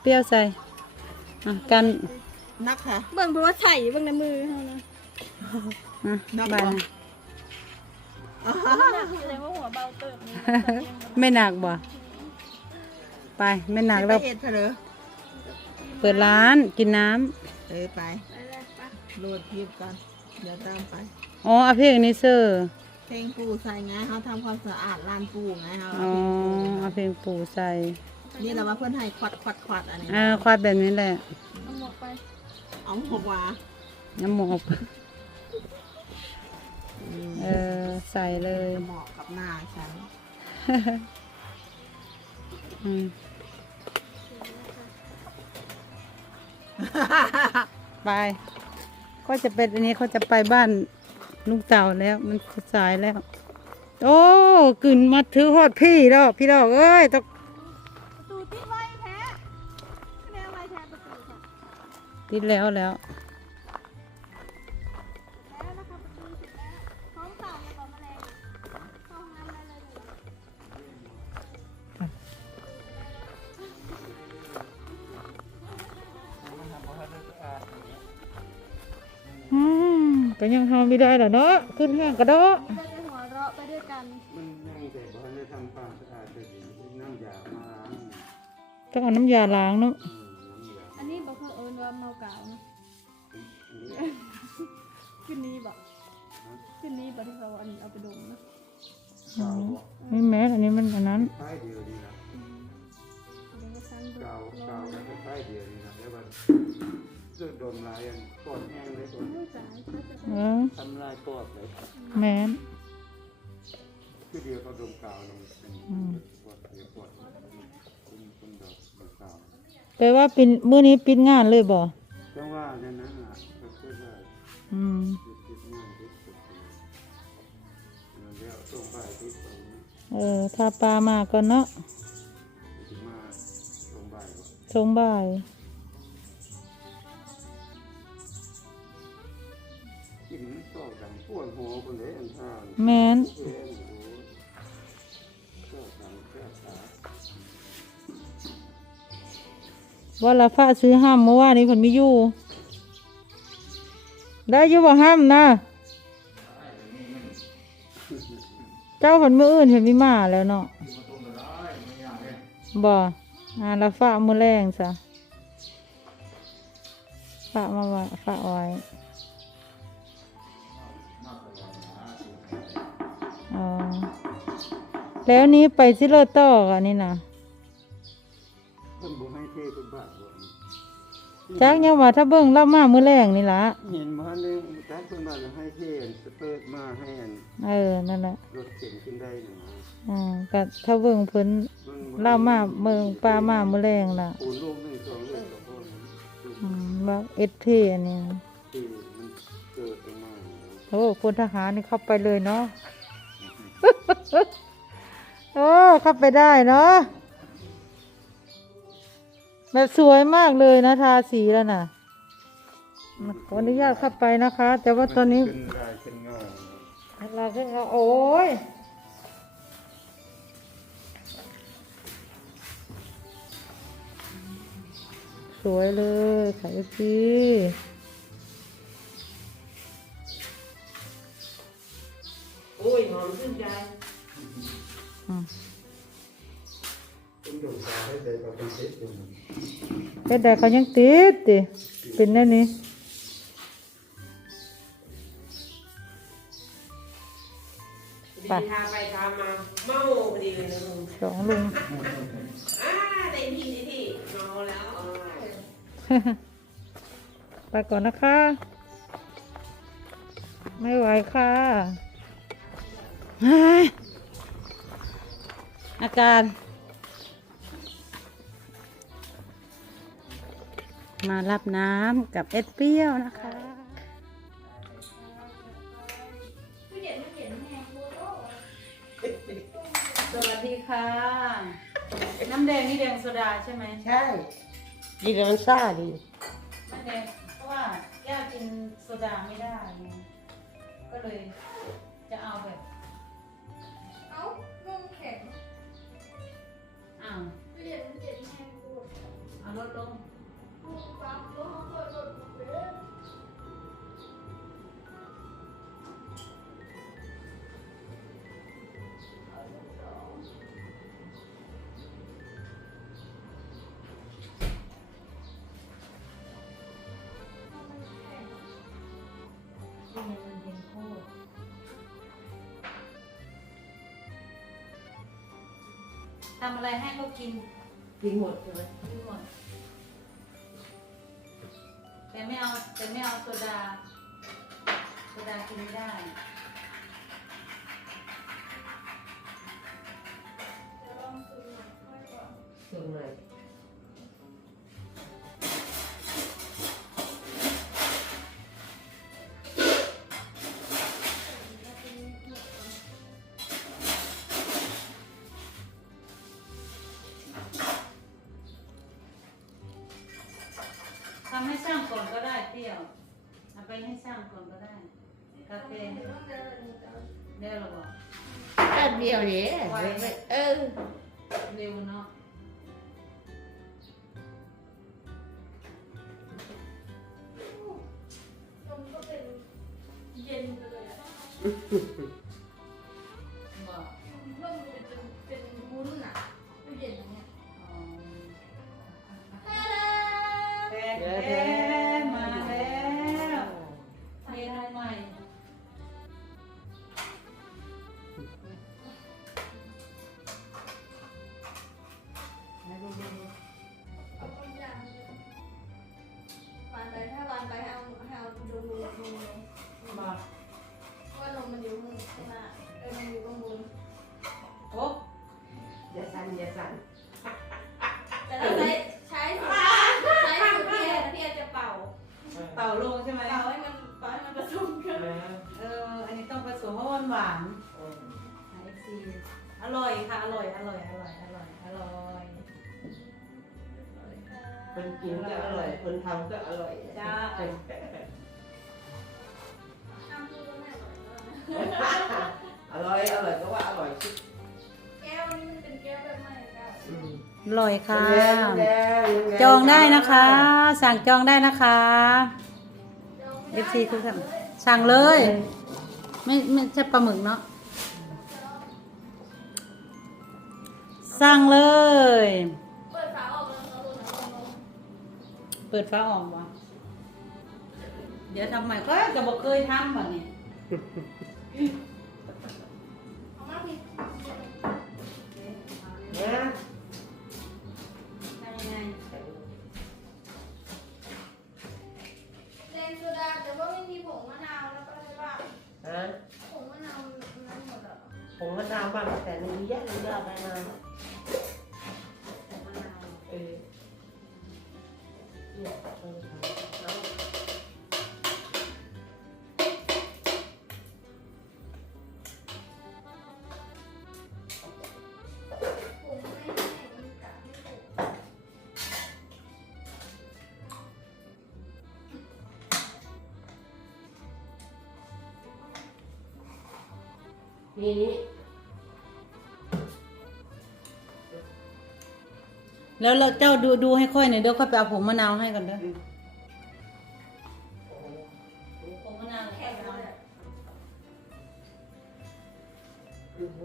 เปรี้ยวใส่อะกันนักค่ะเบิ่งเพราะว่าใส่เบิ่งในมือเฮานะอะนับบายบ่นะแสดงว่าหัวเบาเติบนี่ไม่หนักบ่ไปไม่หนักไปแล้วเอ็ดเถอะเด้อเปิดร้านกินน้ำเอ้ยไปไปเลยไปโหลดคลิปกันเดี๋ยวตามไป อ๋อเอาเพลงนี้เซอร์เพลงปูใส่ไงเขาทำความสะอาดลานปูไงเขาอ๋อเอาเพลงปู่ใส่ นี่เราว่าเพื่อนให้ควัดควัดควัดอันนี้อ่าควาดแบบนี้แหละเอาหมวกไปเอาหัววาน้ำหมกเออใส่เลยเหมาะกับหน้าฉันอืมไปก็จะเป็นอันนี้เขาจะไปบ้านลุงเต่าแล้ว มันสายแล้ว โอ้กึ่นมาถือฮอดพี่ดอกพี่ดอกเอ้ยต้อง ติดแล้วแล้วแล้วนะคะประตูติดแล้วพร้อมเต่าแล้วก็แมลงเข้าห้องน้ำได้เลยเลยอืมก็ยังทำไม่ได้หรอเนาะขึ้นห้างกระโดดเราจะหัวเราะไปด้วยกันมันยังแต่บ่ได้ทำความสะอาดจะดีน้ำยามาล้างต้องเอาน้ำยาล้างเนาะาเมากาวนะขึ้นนี้บอกขึ้นนี้บอกที่เขาอันนี้เอาไปดมนะเก่าบ่ไม่แม้อันนี้มันอันนั้นใช้เดียวดีนะเดี๋ยวก็ชั้นดูเก่าลเก่าองแล้วก็ใช้เดียวดีนะแล้วมันจุดโดนลายยังปอดแห้งเลยตัวไม่จ่ายเขาจะเออทำลายปอดเลยแม้นคือเดียวเขาดมกาวลงเป็นอืมปอดเดียวปอดคุณคุณดอกดอกกาวแปลว่าปิดมื้อนี้ปิดงานเลยบ่ จังว่าอย่างนั้นอะก็คือว่าอืมหยุดคิดงานที่สุดแล้วส่งไปที่ตรงนี้เออ ถ้าปลามาก็เนาะถึงมาส่งไปก่อนชงบ่ายกินต่อดังปวดหัวคนเลยอันทานแม้นเพื่อน ว่าละฟ้าซื้อห้ามเมื่อวานนี้เพิ่นไม่อยู่ ได้อยู่บ่ห้ามนะ เจ้าเพิ่นมื้ออื่นเพิ่นมีมาแล้วเนาะบ่อ่าละฟ้ามือแรงซะฟ้ามาไว้ฟ้าไว้อ๋อแล้วนี้ไปซิเลอร์ต่อกันนี่นะ จักยังว่าถ้าเบิ่งเล่ามามื้อแรงนี่ล่ะเห็นบ่ได้จักเพิ่นว่าจะให้เทอันสเปิดมาให้อันเออนั่นแหละรถเข็นขึ้นได้นะอ่าก็ถ้าเบิ่งเพิ่นเพิ่นบ่เล่ามาเบิ่งปลามามื้อแรงล่ะปูนลูกหนึงสองลูกสองคนอืมว่าเอสเพอันนี้นะที่มันเกิดขึ้นมาโอ้คนทหารนี่เข้าไปเลยเนาะ โอ้เข้าไปได้เนาะ แบบสวยมากเลยนะทาสีแล้วน่ะขออนุญาตเข้าไปนะคะ แต่ว่าตอนนี้ขึ้นลายขึ้นงาเราขึ้นเอาโอ้ยสวยเลยขายพี่โอ้ยหอมขึ้นใจ อืมเป็นดวงตาให้ใจกับเป็นเซ็ตอยู่เฮ็ดได้เขายังติดติเป็นแน่นี้ดีทาไปทามาเมาพอดีเลยนะลุงสองลุงอ่าได้ที่ได้ที่เมาแล้วไปก่อนนะคะ ไม่ไหวค่ะอาการ มารับน้ำกับเอ็ดเปรี้ยวนะคะสวัสดีค่ะ น้ำแดงนี่แดงโซดาใช่ไหมใช่กินแล้วมันซ่าดีน้ำแดงเพราะว่าแก้วกินโซดาไม่ได้ไงก็เลยจะเอาแบบ เอ้านมแข็งอ้าวเปลี่ยนเปลี่ยนแห้งพูดเอาเอารถลง ที่มันเย็นโคตรทำอะไรให้เขากินกินหมดใช่ไหมกินหมด แต่ไม่เอาแต่ไม่เอาโซดาโซดากินไม่ได้ ดี๋ยวเร็วหรอบอกแป๊บเดียวเนี่ยเออ เร็วเนาะ มมันอยู่ข้างหน้าเออมันอยู่ข้างบนโอ้อย่าสั่นอย่าสั่นแต่ถ้าใช้ใช้สูตรใช้สูตรพี่แอนพี่แอนจะเป่า เป่าลงใช่ไหมเป่าให้มันเป่าให้มันผสมกันเอออันนี้ต้องผสมเพราะมันหวานเอฟซีอร่อยค่ะอร่อยอร่อยอร่อยอร่อยอร่อยคนกินก็อร่อยคนทำก็อร่อยจ้า อร่อยแล้วนะอร่อย อร่อยก็ว่าอร่อยสิแก้วนี้มันเป็นแก้วแบบใหม่ได้อืมอร่อยค่ะแล้วยังไจองได้นะคะ สั่งจองได้นะคะเดี๋ยวเอไม่ฟได้ซีทุกท่านสั่งเลย ไม่ไม่ใช่ปลาหมึกเนาะสั่งเลย เปิดฝาออกแล้วเราดูนะลองเปิดฟ้าออกวะเดี๋ยวทำใหม่ก็จะบอกเคยทำแบบนี้ เอามาผิดนะทำยังไงแดงโซดาแต่ว่าไม่มีผงมะนาวแล้วก็เลยว่าฮะผงมะนาวนั้นหมดอะผงมะนาวบ้างแต่ในนี้แยกเลยไปมาเออเนี่ย นี่นี่แล้วเราเจ้าดูดูให้ค่อยหน่อยเดี๋ยวค่อยไปเอาผงมะนาวให้กันเด้อผงมะนาวแข็งเลยอะโอ้โห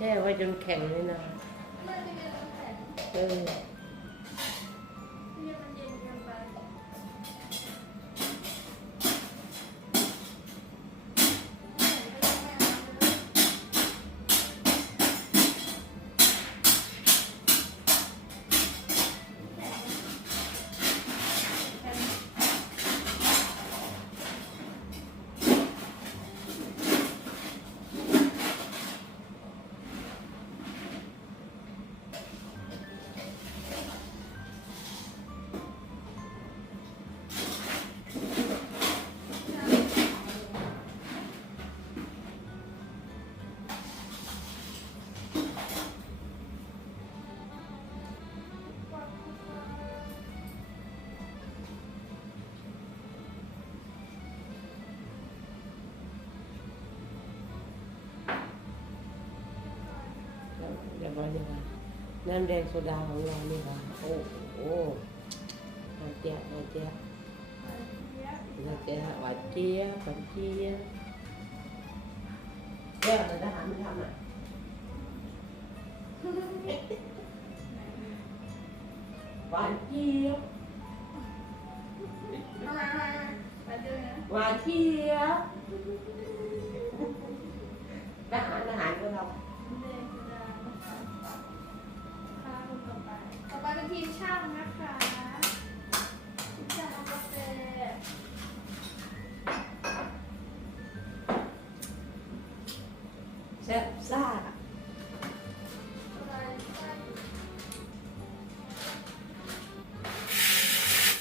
แช่ไว้จนแข็งเลยนะเออ น้ำแดงโซดาของเรานี่ค่ะโอ้โหหวานเจี๊ยบหวานเจี๊ยบหวานเจี๊ยบหวานเจี๊ยบหวานเจี๊ยบเดี๋ยวเราจะหาไม่ทำอะหวานเจี๊ยบหวานเจี๊ยบทหารทหารก็เรา ช่างนะคะ